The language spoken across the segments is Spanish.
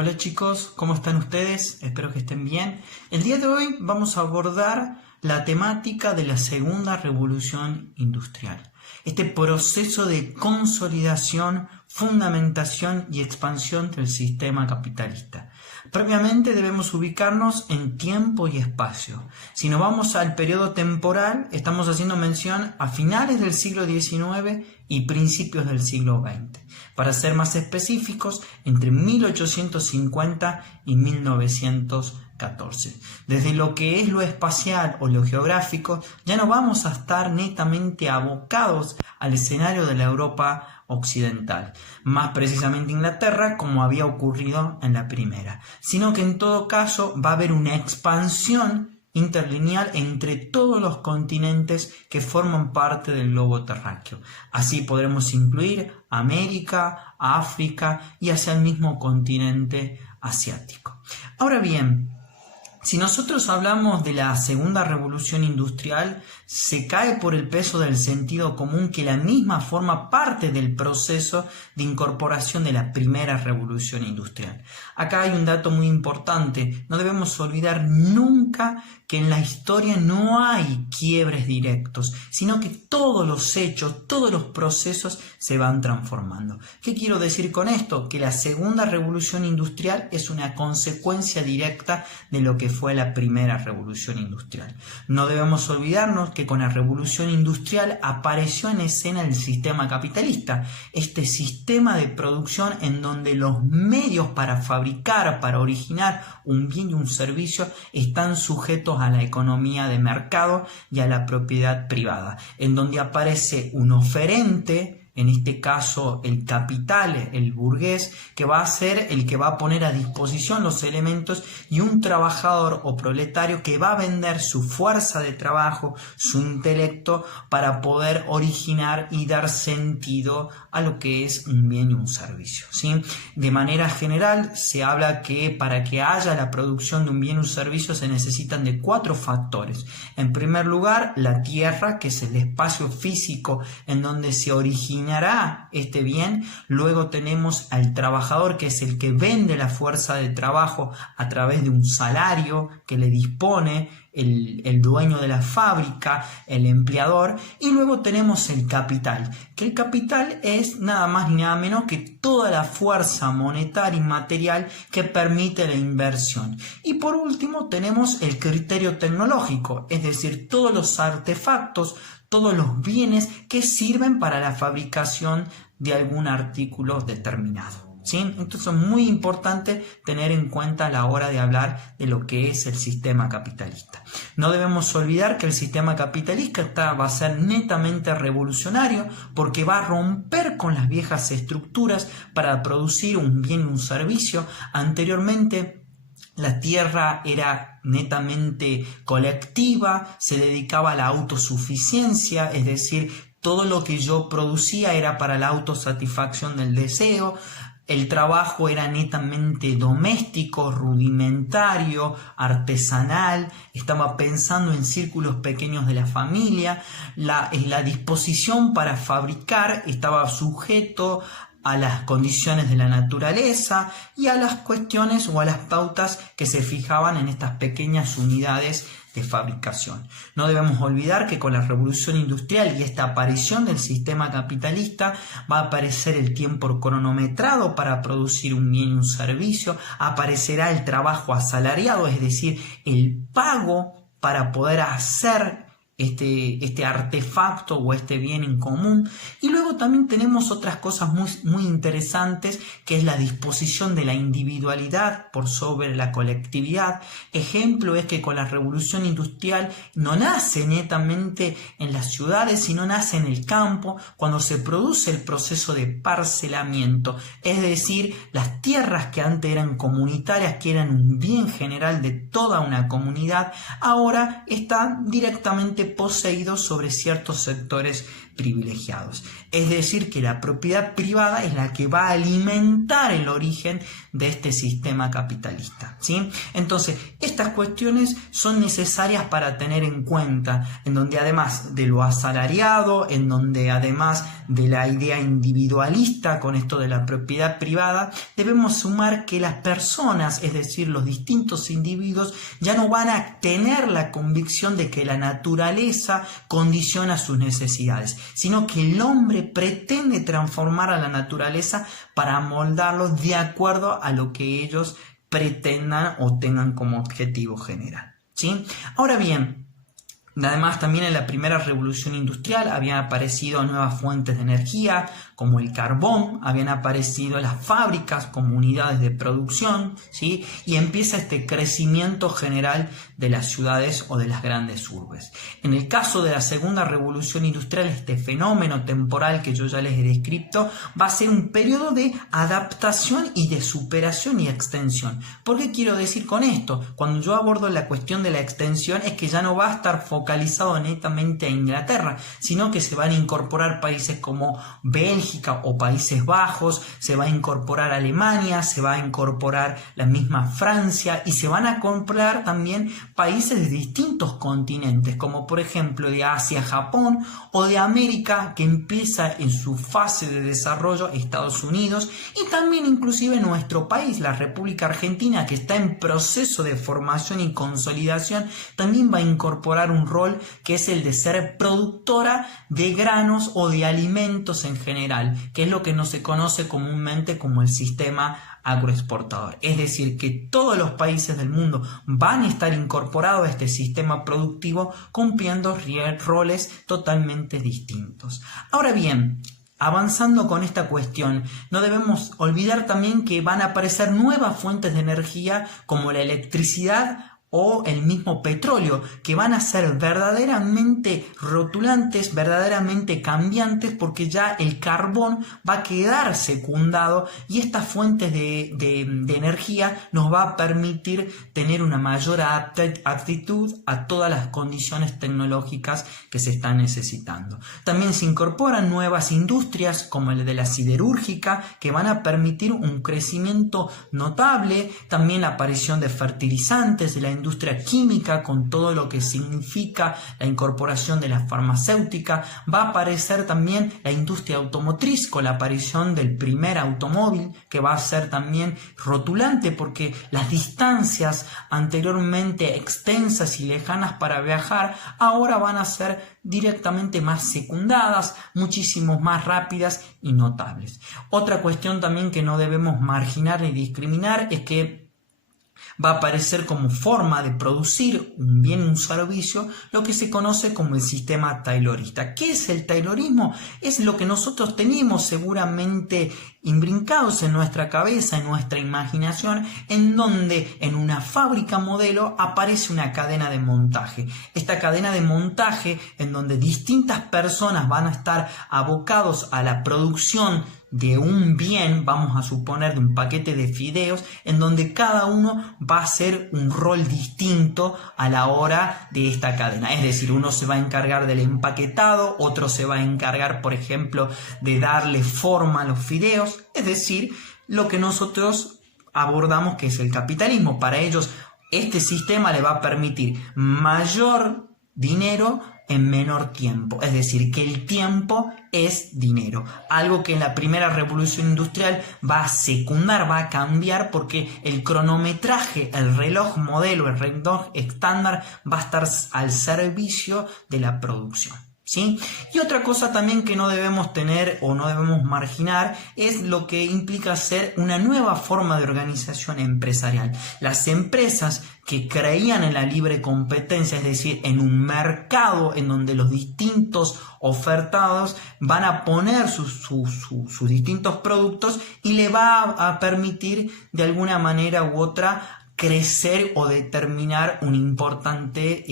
Hola chicos, ¿cómo están ustedes? Espero que estén bien. El día de hoy vamos a abordar la temática de la segunda revolución industrial. Este proceso de consolidación, fundamentación y expansión del sistema capitalista. Previamente debemos ubicarnos en tiempo y espacio. Si nos vamos al periodo temporal, estamos haciendo mención a finales del siglo XIX y principios del siglo XX. Para ser más específicos, entre 1850 y 1914. Desde lo que es lo espacial o lo geográfico, ya no vamos a estar netamente abocados al escenario de la Europa occidental, más precisamente Inglaterra, como había ocurrido en la primera, sino que en todo caso va a haber una expansión interlineal entre todos los continentes que forman parte del globo terráqueo. Así podremos incluir América, África y hacia el mismo continente asiático. Ahora bien, si nosotros hablamos de la segunda revolución industrial, se cae por el peso del sentido común que la misma forma parte del proceso de incorporación de la primera revolución industrial. Acá hay un dato muy importante, no debemos olvidar nunca que en la historia no hay quiebres directos, sino que todos los hechos, todos los procesos se van transformando. ¿Qué quiero decir con esto? Que la segunda revolución industrial es una consecuencia directa de lo que fue la primera revolución industrial. No debemos olvidarnos que con la revolución industrial apareció en escena el sistema capitalista, este sistema de producción en donde los medios para fabricar, para originar un bien y un servicio están sujetos a la economía de mercado y a la propiedad privada, en donde aparece un oferente, en este caso el capital, el burgués, que va a ser el que va a poner a disposición los elementos, y un trabajador o proletario que va a vender su fuerza de trabajo, su intelecto, para poder originar y dar sentido a lo que es un bien y un servicio, ¿sí? De manera general se habla que para que haya la producción de un bien y un servicio se necesitan de 4 factores. En primer lugar, la tierra, que es el espacio físico en donde se originará este bien. Luego tenemos al trabajador, que es el que vende la fuerza de trabajo a través de un salario que le dispone el dueño de la fábrica, el empleador. Y luego tenemos el capital, que el capital es nada más ni nada menos que toda la fuerza monetaria y material que permite la inversión. Y por último tenemos el criterio tecnológico, es decir, todos los artefactos, todos los bienes que sirven para la fabricación de algún artículo determinado, ¿sí? Entonces es muy importante tener en cuenta a la hora de hablar de lo que es el sistema capitalista. No debemos olvidar que el sistema capitalista va a ser netamente revolucionario, porque va a romper con las viejas estructuras para producir un bien y un servicio. Anteriormente la tierra era netamente colectiva, se dedicaba a la autosuficiencia, es decir, todo lo que yo producía era para la autosatisfacción del deseo. El trabajo era netamente doméstico, rudimentario, artesanal, estaba pensando en círculos pequeños de la familia. La disposición para fabricar estaba sujeto a las condiciones de la naturaleza y a las cuestiones o a las pautas que se fijaban en estas pequeñas unidades de fabricación. No debemos olvidar que con la revolución industrial y esta aparición del sistema capitalista va a aparecer el tiempo cronometrado para producir un bien y un servicio, aparecerá el trabajo asalariado, es decir, el pago para poder hacer este artefacto o este bien en común. Y luego también tenemos otras cosas muy interesantes, que es la disposición de la individualidad por sobre la colectividad. Ejemplo es que con la revolución industrial no nace netamente en las ciudades, sino nace en el campo, cuando se produce el proceso de parcelamiento, es decir, las tierras que antes eran comunitarias, que eran un bien general de toda una comunidad, ahora están directamente poseídos sobre ciertos sectores privilegiados. Es decir, que la propiedad privada es la que va a alimentar el origen de este sistema capitalista, ¿sí? Entonces, estas cuestiones son necesarias para tener en cuenta, en donde además de lo asalariado, en donde además de la idea individualista con esto de la propiedad privada, debemos sumar que las personas, es decir, los distintos individuos, ya no van a tener la convicción de que la naturaleza condiciona sus necesidades, sino que el hombre pretende transformar a la naturaleza para moldarlos de acuerdo a lo que ellos pretendan o tengan como objetivo general, ¿sí? Ahora bien, además también en la primera revolución industrial habían aparecido nuevas fuentes de energía como el carbón, habían aparecido las fábricas como unidades de producción, ¿sí? Y empieza este crecimiento general de las ciudades o de las grandes urbes. En el caso de la segunda revolución industrial, este fenómeno temporal que yo ya les he descrito va a ser un periodo de adaptación y de superación y extensión. ¿Por qué quiero decir con esto? Cuando yo abordo la cuestión de la extensión es que ya no va a estar focalizado netamente a Inglaterra, sino que se van a incorporar países como Bélgica o Países Bajos, se va a incorporar Alemania, se va a incorporar la misma Francia y se van a incorporar también países de distintos continentes, como por ejemplo de Asia, Japón, o de América, que empieza en su fase de desarrollo Estados Unidos, y también inclusive nuestro país, la República Argentina, que está en proceso de formación y consolidación, también va a incorporar un rol que es el de ser productora de granos o de alimentos en general, que es lo que no se conoce comúnmente como el sistema agroexportador. Es decir, que todos los países del mundo van a estar incorporados a este sistema productivo cumpliendo roles totalmente distintos. Ahora bien, avanzando con esta cuestión, no debemos olvidar también que van a aparecer nuevas fuentes de energía como la electricidad o el mismo petróleo, que van a ser verdaderamente rotulantes, verdaderamente cambiantes, porque ya el carbón va a quedar secundado y estas fuentes de energía nos va a permitir tener una mayor aptitud a todas las condiciones tecnológicas que se están necesitando. También se incorporan nuevas industrias como el de la siderúrgica, que van a permitir un crecimiento notable, también la aparición de fertilizantes, de la industria química con todo lo que significa la incorporación de la farmacéutica. Va a aparecer también la industria automotriz con la aparición del primer automóvil, que va a ser también rotulante porque las distancias anteriormente extensas y lejanas para viajar ahora van a ser directamente más secundadas, muchísimo más rápidas y notables. Otra cuestión también que no debemos marginar ni discriminar es que va a aparecer como forma de producir un bien, un servicio, lo que se conoce como el sistema taylorista. ¿Qué es el taylorismo? Es lo que nosotros tenemos seguramente imbrincados en nuestra cabeza, en nuestra imaginación, en donde en una fábrica modelo aparece una cadena de montaje. Esta cadena de montaje en donde distintas personas van a estar abocados a la producción de un bien, vamos a suponer de un paquete de fideos, en donde cada uno va a hacer un rol distinto a la hora de esta cadena. Es decir, uno se va a encargar del empaquetado, otro se va a encargar, por ejemplo, de darle forma a los fideos. Es decir, lo que nosotros abordamos que es el capitalismo. Para ellos, este sistema le va a permitir mayor dinero en menor tiempo, es decir, que el tiempo es dinero, algo que en la primera revolución industrial va a secundar, va a cambiar, porque el cronometraje, el reloj modelo, el reloj estándar va a estar al servicio de la producción, ¿sí? Y otra cosa también que no debemos tener o no debemos marginar es lo que implica ser una nueva forma de organización empresarial. Las empresas que creían en la libre competencia, es decir, en un mercado en donde los distintos ofertados van a poner sus distintos productos y le va a permitir de alguna manera u otra crecer o determinar un importante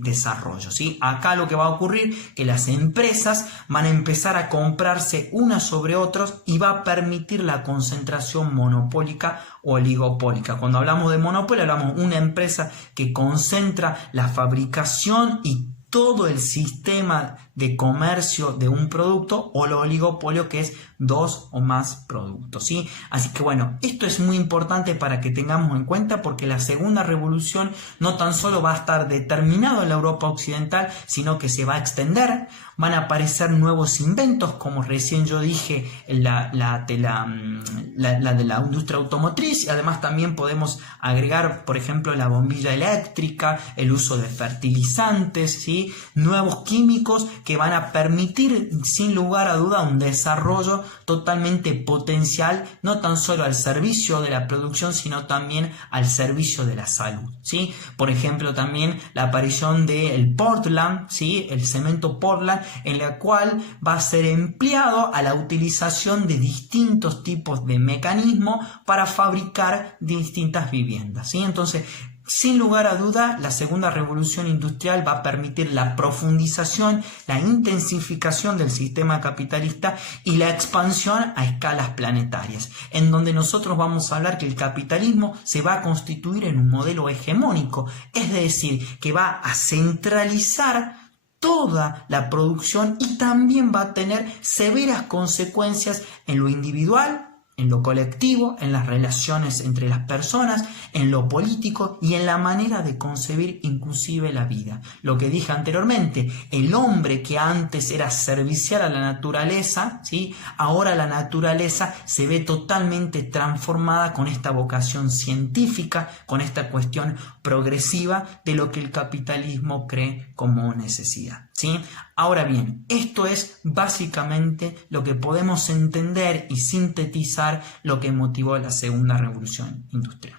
desarrollo, ¿sí? Acá lo que va a ocurrir que las empresas van a empezar a comprarse unas sobre otras y va a permitir la concentración monopólica o oligopólica. Cuando hablamos de monopolio hablamos de una empresa que concentra la fabricación y todo el sistema de comercio de un producto, o el oligopolio, que es 2 o más productos, ¿sí? Así que bueno, esto es muy importante para que tengamos en cuenta, porque la segunda revolución no tan solo va a estar determinado en la Europa occidental, sino que se va a extender. Van a aparecer nuevos inventos, como recién yo dije, la de la industria automotriz, y además también podemos agregar, por ejemplo, la bombilla eléctrica, el uso de fertilizantes, ¿sí? Nuevos químicos que van a permitir, sin lugar a duda, un desarrollo totalmente potencial, no tan solo al servicio de la producción, sino también al servicio de la salud, ¿sí? Por ejemplo, también la aparición del Portland, ¿sí? El cemento Portland, en la cual va a ser empleado a la utilización de distintos tipos de mecanismos para fabricar distintas viviendas, ¿sí? Entonces, sin lugar a duda, la segunda revolución industrial va a permitir la profundización, la intensificación del sistema capitalista y la expansión a escalas planetarias, en donde nosotros vamos a hablar que el capitalismo se va a constituir en un modelo hegemónico, es decir, que va a centralizar toda la producción y también va a tener severas consecuencias en lo individual, en lo colectivo, en las relaciones entre las personas, en lo político y en la manera de concebir inclusive la vida. Lo que dije anteriormente, el hombre que antes era servicial a la naturaleza, ¿sí? Ahora la naturaleza se ve totalmente transformada con esta vocación científica, con esta cuestión progresiva de lo que el capitalismo cree como necesidad, ¿sí? Ahora bien, esto es básicamente lo que podemos entender y sintetizar lo que motivó la segunda revolución industrial.